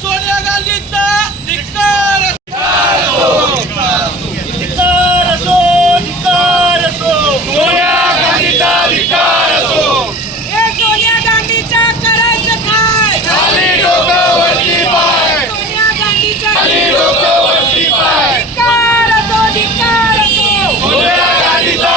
सोनिया गांधीचा धिक्कार असो, धिक्कार असो, सोनिया गांधीचा धिक्कार असो. सोनिया गांधीच्या करायचं काय? खाली डोकं वरती पाय. सोनिया गांधीच्या खाली डोकं वरती पाय. धिक्कार असो, धिक्कार असो, सोनिया गांधीचा.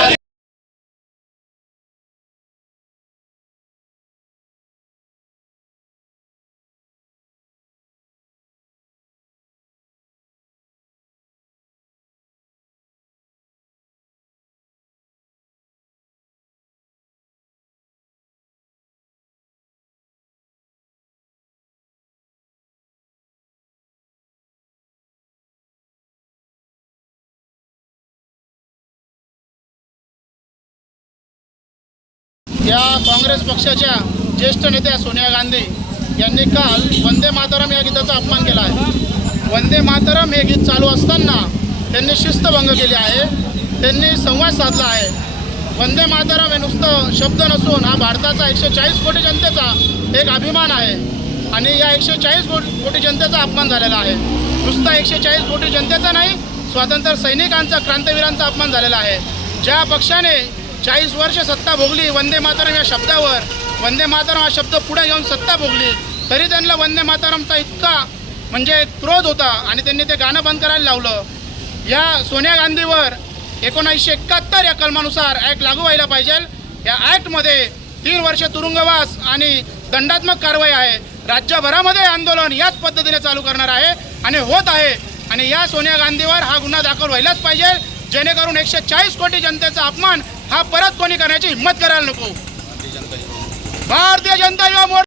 या काँग्रेस पक्षाच्या ज्येष्ठ नेत्या सोनिया गांधी यांनी काल वंदे मातरम या गीताचा अपमान केला आहे. वंदे मातरम हे गीत चालू असताना त्यांनी शिस्तभंग केली आहे. त्यांनी संवाद साधला आहे. वंदे मातरम हे नुसतं शब्द नसून हा भारताचा 140 कोटी जनतेचा एक अभिमान आहे आणि या 140 कोटी जनतेचा अपमान झालेला आहे. नुसता 140 कोटी जनतेचा नाही, स्वातंत्र्य सैनिकांचा, क्रांतिवीरांचा अपमान झालेला आहे. ज्या पक्षाने 40 वर्ष सत्ता भोगली वंदे मातरम या शब्दावर, वंदे मातरम हा शब्द पुढे घेऊन सत्ता भोगली, तरी त्यांना वंदे मातरमचा इतका म्हणजे क्रोध होता आणि त्यांनी ते गाणं बंद करायला लावलं. या सोनिया गांधीवर 1971 या कलमानुसार ॲक्ट लागू व्हायला पाहिजे. या ॲक्टमध्ये 3 वर्ष तुरुंगवास आणि दंडात्मक कारवाई आहे. राज्यभरामध्ये आंदोलन याच पद्धतीने चालू करणार आहे आणि होत आहे. आणि या सोनिया गांधीवर हा गुन्हा दाखल व्हायलाच पाहिजे, जेणेकरून 140 कोटी जनतेचा अपमान हा परत कोणी करण्याची हिंमत करायला नको. भारतीय जनता युवा मोर्चा